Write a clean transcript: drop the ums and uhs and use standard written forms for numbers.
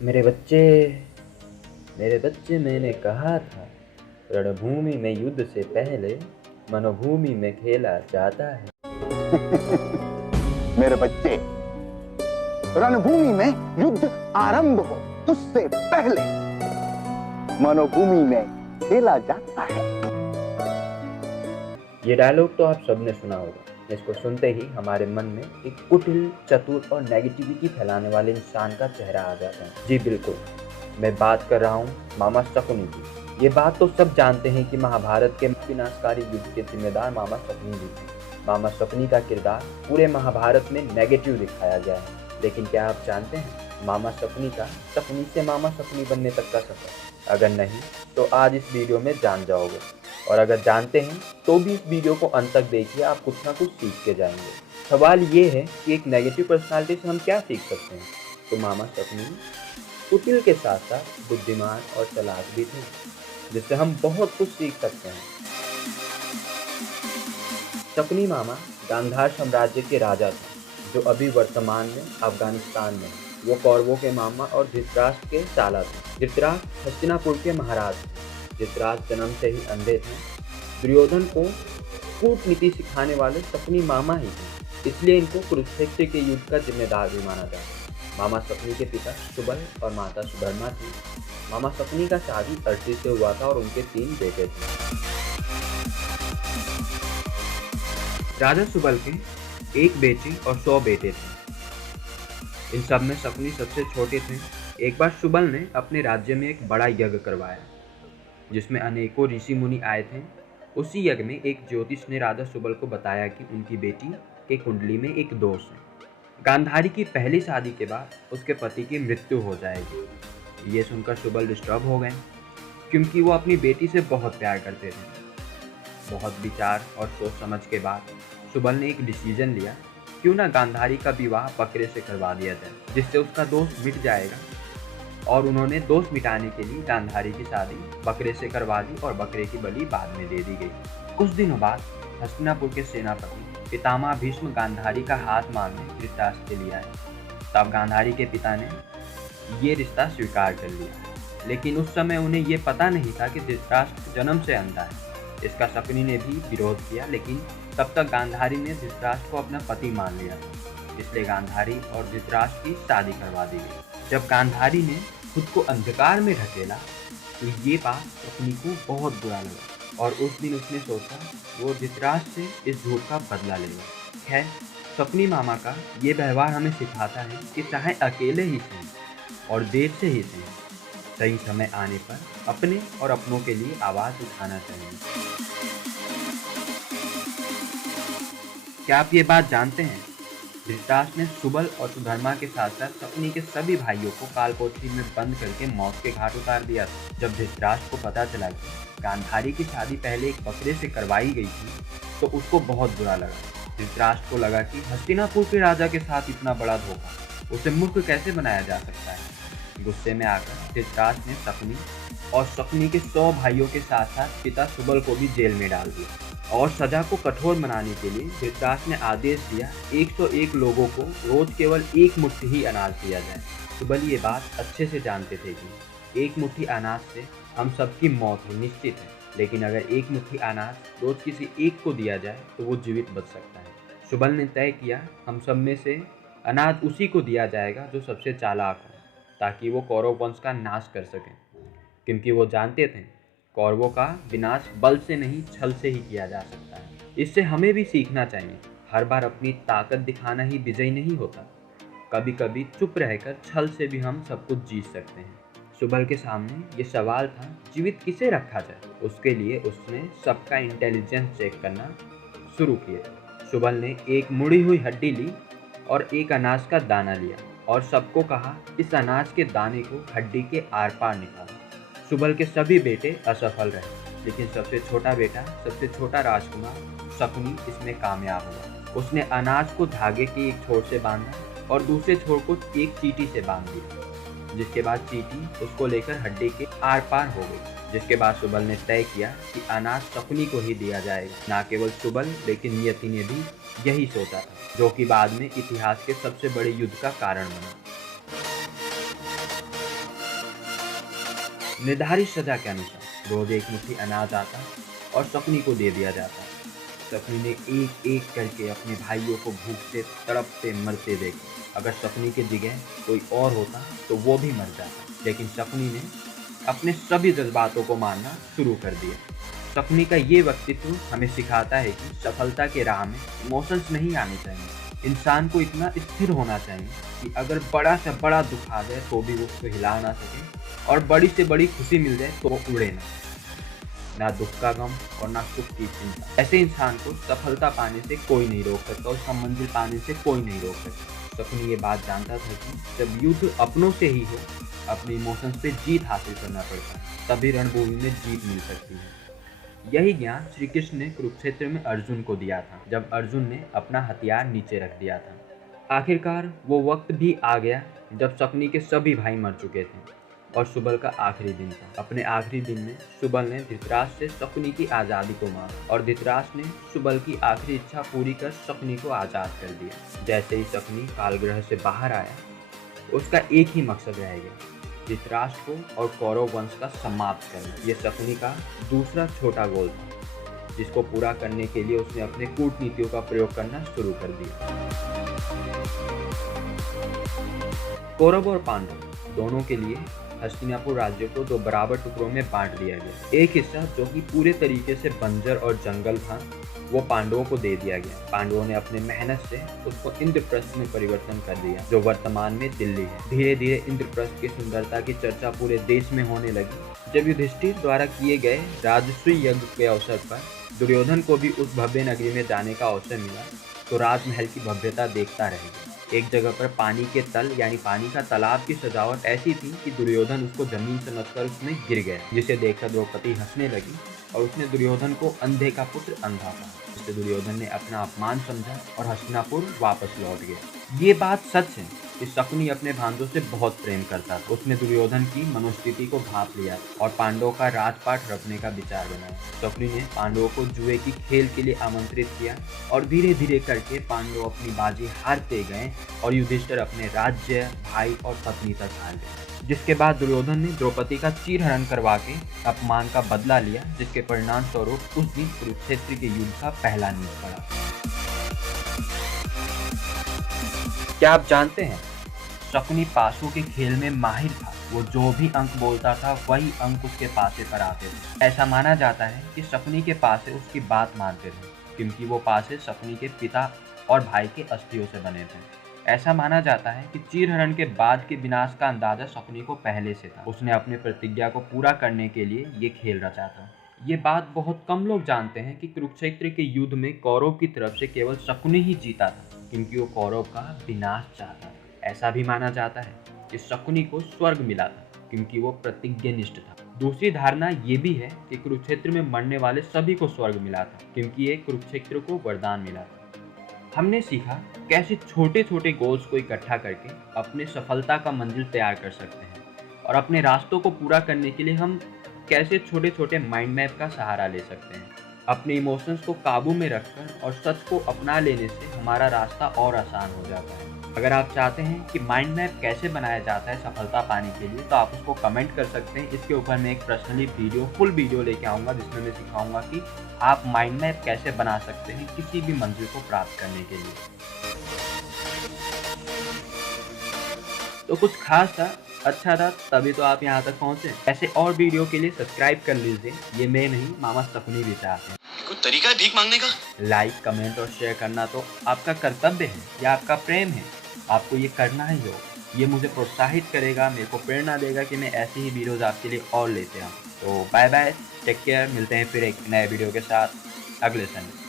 मेरे बच्चे मैंने कहा था, रणभूमि में युद्ध से पहले मनोभूमि में खेला जाता है। मेरे बच्चे, रणभूमि में युद्ध आरंभ हो उससे पहले मनोभूमि में खेला जाता है। ये डायलॉग तो आप सबने सुना होगा। इसको सुनते ही हमारे मन में एक कुटिल, चतुर और नेगेटिविटी फैलाने वाले इंसान का चेहरा आ जाता है। जी बिल्कुल, मैं बात कर रहा हूँ मामा शकुनी की। ये बात तो सब जानते हैं कि महाभारत के विनाशकारी युद्ध के जिम्मेदार मामा शकुनी जी थे। मामा शकुनी का किरदार पूरे महाभारत में नेगेटिव दिखाया गया है। लेकिन क्या आप जानते हैं मामा शकुनी का शकुनी से मामा शकुनी बनने तक का सफर? अगर नहीं तो आज इस वीडियो में जान जाओगे, और अगर जानते हैं तो भी इस वीडियो को अंत तक देखिए, आप कुछ ना कुछ सीख के जाएंगे। सवाल ये है कि एक नेगेटिव पर्सनालिटी से हम क्या सीख सकते हैं? तो मामा शकुनी कुटिल के साथ साथ बुद्धिमान और चालाक भी थे, जिससे हम बहुत कुछ सीख सकते हैं। शकुनी मामा गांधार साम्राज्य के राजा थे, जो अभी वर्तमान में अफगानिस्तान में है। वो कौरवों के मामा और धृतराष्ट्र के चाला थे। धृतराष्ट्र हस्तिनापुर के महाराज थे। धृतराष्ट्र जन्म से ही अंधे थे। दुर्योधन को कूटनीति सिखाने वाले शकुनी मामा ही थे, इसलिए इनको कुरुक्षेत्र के युद्ध का जिम्मेदार भी माना जाता है। मामा शकुनी के पिता सुबल और माता सुधर्मा थी। मामा शकुनी का शादी अर्ची से हुआ था और उनके 3 बेटे थे। राजा सुबल के 1 बेटी और 100 बेटे थे। इन सब में शकुनी सबसे छोटे थे। एक बार सुबल ने अपने राज्य में एक बड़ा यज्ञ करवाया, जिसमें अनेकों ऋषि मुनि आए थे। उसी यज्ञ में एक ज्योतिष ने राजा सुबल को बताया कि उनकी बेटी के कुंडली में एक दोष है। गांधारी की पहली शादी के बाद उसके पति की मृत्यु हो जाएगी। ये सुनकर सुबल डिस्टर्ब हो गए, क्योंकि वो अपनी बेटी से बहुत प्यार करते थे। बहुत विचार और सोच समझ के बाद सुबल ने एक डिसीजन लिया, क्यों ना गांधारी का विवाह बकरे से करवा दिया जाए, जिससे उसका दोष मिट जाएगा। और उन्होंने दोष मिटाने के लिए गांधारी की शादी बकरे से करवा दी और बकरे की बलि बाद में दे दी गई। कुछ दिनों बाद हस्तिनापुर के सेनापति पितामह भीष्म गांधारी का हाथ मांगने धृतराष्ट्र के लिए आए। तब गांधारी के पिता ने ये रिश्ता स्वीकार कर लिया, लेकिन उस समय उन्हें ये पता नहीं था कि धृतराष्ट्र जन्म से अंधा है। इसका शकुनी ने भी विरोध किया, लेकिन तब तक गांधारी ने धृतराष्ट्र को अपना पति मान लिया, इसलिए गांधारी और धृतराष्ट्र की शादी करवा दी गई। जब गांधारी ने खुद को अंधकार में ढकेला तो ये बात शकुनी को बहुत बुरा लगा, और उस दिन उसने सोचा वो धृतराष्ट्र से इस झूठ का बदला लेगा। खैर, शकुनी मामा का ये व्यवहार हमें सिखाता है कि चाहे अकेले ही सही और देर से ही सही, सही समय आने पर अपने और अपनों के लिए आवाज़ उठाना चाहिए। क्या आप ये बात जानते हैं? धृतराष्ट्र ने सुबल और सुधर्मा के साथ साथ शकुनी के सभी भाइयों को कालकोठरी में बंद करके मौत के घाट उतार दिया था। जब धृतराष्ट्र को पता चला कि गांधारी की शादी पहले एक बकरे से करवाई गई थी, तो उसको बहुत बुरा लगा। धृतराष्ट्र को लगा कि हस्तिनापुर के राजा के साथ इतना बड़ा धोखा, उसे मूर्ख कैसे बनाया जा सकता है। गुस्से में आकर धृतराष्ट्र ने शकुनी और शकुनी के 100 भाइयों के साथ साथ पिता सुबल को भी जेल में डाल दिया, और सजा को कठोर बनाने के लिए धृतराष्ट्र ने आदेश दिया 101 लोगों को रोज केवल 1 मुट्ठी ही अनाज दिया जाए। सुबल ये बात अच्छे से जानते थे कि 1 मुट्ठी अनाज से हम सबकी मौत है निश्चित है, लेकिन अगर 1 मुट्ठी अनाज रोज किसी एक को दिया जाए तो वो जीवित बच सकता है। सुबल ने तय किया, हम सब में से अनाज उसी को दिया जाएगा जो सबसे चालाक हो, ताकि वो कौरव वंश का नाश कर सकें, क्योंकि वो जानते थे कौरवों का विनाश बल से नहीं छल से ही किया जा सकता है। इससे हमें भी सीखना चाहिए, हर बार अपनी ताकत दिखाना ही विजय नहीं होता। कभी कभी चुप रहकर छल से भी हम सब कुछ जीत सकते हैं। सुबल के सामने ये सवाल था, जीवित किसे रखा जाए। उसके लिए उसने सबका इंटेलिजेंस चेक करना शुरू किया। सुबल ने एक मुड़ी हुई हड्डी ली और एक अनाज का दाना लिया और सबको कहा, इस अनाज के दाने को हड्डी के आर पार निकालो। सुबल के सभी बेटे असफल रहे, लेकिन सबसे छोटा बेटा, सबसे छोटा राजकुमार शकुनी इसमें कामयाब हुआ। उसने अनाज को धागे के एक छोर से बांधा और दूसरे छोर को एक चींटी से बांध दिया, जिसके बाद चींटी उसको लेकर हड्डी के आर पार हो गई। जिसके बाद सुबल ने तय किया कि अनाज शकुनी को ही दिया जाएगा। ना केवल सुबल, लेकिन नियति ने भी यही सोचा था, जो कि बाद में इतिहास के सबसे बड़े युद्ध का कारण बना। निर्धारित सजा के अनुसार रोज एक मुट्ठी अनाज आता और शकुनी को दे दिया जाता। शकुनी ने एक एक करके अपने भाइयों को भूख से तड़पते मरते देखा। अगर शकुनी की जगह कोई और होता तो वो भी मर जाता, लेकिन शकुनी ने अपने सभी जज्बातों को मारना शुरू कर दिया। शकुनी का ये व्यक्तित्व हमें सिखाता है कि सफलता के राह में इमोशंस नहीं आने चाहिए। इंसान को इतना स्थिर होना चाहिए कि अगर बड़ा से बड़ा दुख आ जाए तो भी उसको हिला ना सके, और बड़ी से बड़ी खुशी मिल जाए तो वो उड़े ना दुख का गम और ना सुख की चिंता। ऐसे इंसान को सफलता पाने से कोई नहीं रोक सकता और उसका मंजिल पाने से कोई नहीं रोक सकता। शकुनी ये बात जानता था कि जब युद्ध अपनों से ही हो, अपने इमोशंस पे जीत हासिल करना पड़ता है, तभी रणभूमि में जीत मिल सकती है। यही ज्ञान श्री कृष्ण ने कुरुक्षेत्र में अर्जुन को दिया था, जब अर्जुन ने अपना हथियार नीचे रख दिया था। आखिरकार वो वक्त भी आ गया जब शकुनी के सभी भाई मर चुके थे और सुबल का आखिरी दिन था। अपने आखिरी दिन में सुबल ने धृतराष्ट्र से शकुनी की आज़ादी को मांगा और धृतराष्ट्र ने सुबल की आखिरी इच्छा पूरी कर शकुनी को आज़ाद कर दिया। जैसे ही शकुनी कालगृह से बाहर आया, उसका एक ही मकसद रह गया, धृतराष्ट्र को और कौरव वंश का समाप्त करना। ये शकुनी का दूसरा छोटा गोल था, जिसको पूरा करने के लिए उसने अपने कूटनीतियों का प्रयोग करना शुरू कर दिया। कौरव और पांडव दोनों के लिए हस्तिनापुर राज्य को दो बराबर टुकड़ों में बांट दिया गया। एक हिस्सा जो कि पूरे तरीके से बंजर और जंगल था, वो पांडवों को दे दिया गया। पांडवों ने अपने मेहनत से उसको इंद्रप्रस्थ में परिवर्तन कर दिया, जो वर्तमान में दिल्ली है। धीरे धीरे इंद्रप्रस्थ की सुंदरता की चर्चा पूरे देश में होने लगी। जब युधिष्ठिर द्वारा किए गए राजसूय यज्ञ के अवसर पर दुर्योधन को भी उस भव्य नगरी में जाने का अवसर मिला, तो राजमहल की भव्यता देखता रह गया। एक जगह पर पानी के तल यानी पानी का तालाब की सजावट ऐसी थी कि दुर्योधन उसको जमीन समझकर उसमें गिर गया, जिसे देखकर द्रौपदी हंसने लगी और उसने दुर्योधन को अंधे का पुत्र अंधा कहा। इससे दुर्योधन ने अपना अपमान समझा और हस्तिनापुर वापस लौट गया। ये बात सच है कि शकुनी अपने भांजों से बहुत प्रेम करता था। उसने दुर्योधन की मनोस्थिति को भांप लिया और पांडवों का राजपाट रखने का विचार बनाया। शकुनी ने पांडवों को जुए की खेल के लिए आमंत्रित किया और धीरे धीरे करके पांडव अपनी बाजी हारते गए और युधिष्ठिर अपने राज्य, भाई और पत्नी तक हार गए। जिसके बाद दुर्योधन ने द्रौपदी का चीरहरण करवा के अपमान का बदला लिया, जिसके परिणाम स्वरूप उस दिन कुरुक्षेत्र के युद्ध का पहला नींव पड़ा। क्या आप जानते हैं, शकुनी पासों के खेल में माहिर था। वो जो भी अंक बोलता था वही अंक उसके पासे पर आते थे। ऐसा माना जाता है कि शकुनी के पासे उसकी बात मानते थे, क्योंकि वो पासे शकुनी के पिता और भाई के अस्थियों से बने थे। ऐसा माना जाता है कि चीरहरण के बाद के विनाश का अंदाजा शकुनी को पहले से था। उसने अपने प्रतिज्ञा को पूरा करने के लिए ये खेल रचा था। ये बात बहुत कम लोग जानते हैं कि कुरुक्षेत्र के युद्ध में कौरव की तरफ से केवल शकुनी ही जीता था, क्योंकि वो कौरव का विनाश चाहता था। ऐसा भी माना जाता है कि शकुनी को स्वर्ग मिला था, क्योंकि वो प्रतिज्ञानिष्ठ था। दूसरी धारणा ये भी है कि कुरुक्षेत्र में मरने वाले सभी को स्वर्ग मिला था, क्योंकि ये कुरुक्षेत्र को वरदान मिला था। हमने सीखा कैसे छोटे छोटे गोल्स को इकट्ठा करके अपने सफलता का मंजिल तैयार कर सकते हैं, और अपने रास्तों को पूरा करने के लिए हम कैसे छोटे छोटे माइंड मैप का सहारा ले सकते हैं। अपने इमोशंस को काबू में रखकर और सच को अपना लेने से हमारा रास्ता और आसान हो जाता है। अगर आप चाहते हैं कि माइंड मैप कैसे बनाया जाता है सफलता पाने के लिए, तो आप उसको कमेंट कर सकते हैं। इसके ऊपर मैं एक पर्सनली फुल वीडियो लेके आऊँगा, जिसमें मैं सिखाऊंगा कि आप माइंड मैप कैसे बना सकते हैं किसी भी मंजिल को प्राप्त करने के लिए। तो कुछ खास था, अच्छा था, तभी तो आप यहाँ तक पहुँचे। ऐसे और वीडियो के लिए सब्सक्राइब कर लीजिए। ये मैं नहीं, मामा शकुनी भी चाहते हैं। कोई तरीका है भीख मांगने का? लाइक, कमेंट और शेयर करना तो आपका कर्तव्य है या आपका प्रेम है। आपको ये करना ही हो। ये मुझे प्रोत्साहित करेगा, मेरे को प्रेरणा देगा कि मैं ऐसी ही वीडियोज़ आपके लिए और लेते आऊँ। तो बाय बाय, टेक केयर। मिलते हैं फिर एक नए वीडियो के साथ अगले संडे।